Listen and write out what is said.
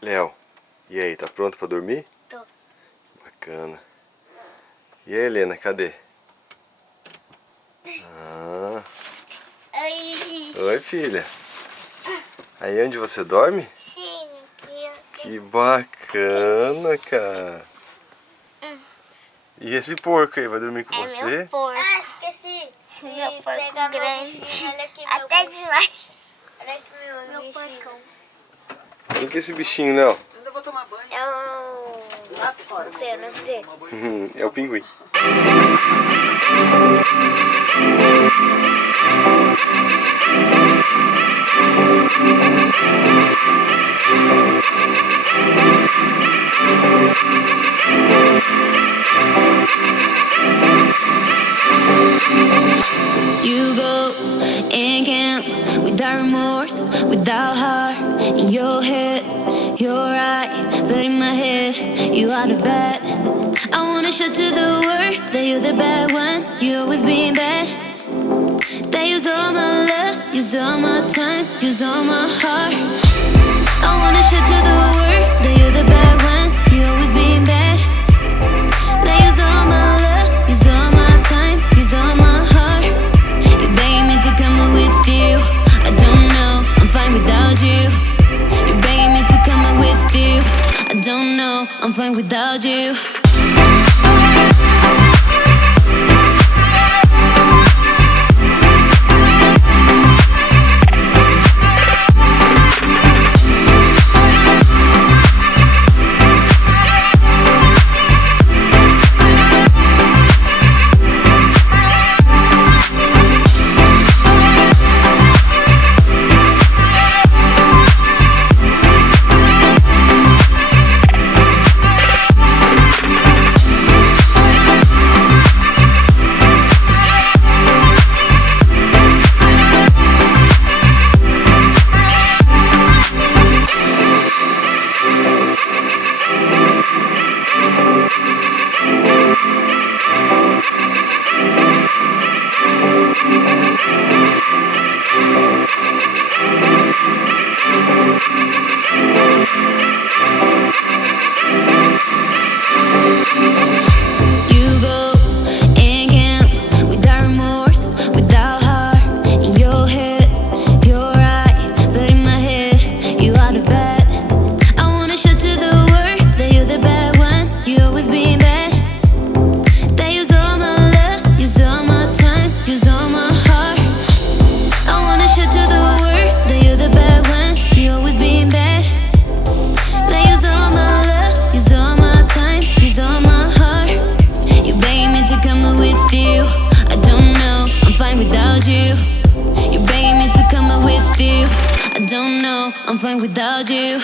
Léo, e aí, tá pronto pra dormir? Tô. Bacana. E aí, Helena, cadê? Ah. Oi, filha. Aí onde você dorme? Sim, aqui. Que bacana, cara. E esse porco aí, vai dormir com você? Meu porco. Ah, esqueci de Meu porco pegar grande. meu bichinho. Olha aqui, Até meu demais. Olha aqui meu bichinho. Porcão. Quem que é esse bichinho, Léo? Ainda vou tomar banho. É o... Lá fora. Não sei o nome dele. É o pinguim. You go and count without remorse, without heart. In your head, you're right, but in my head, you are the bad. I wanna show to the world that you're the bad one. You always being bad. They use all my love, use all my time, use all my heart. I wanna show to the world that you're the bad one. You always being bad. They use all my love, use all my time, use all my heart. You begging me to come with you. I don't know, I'm fine without you. You begging me to come with you. I don't know, I'm fine without you. I'm fine without you.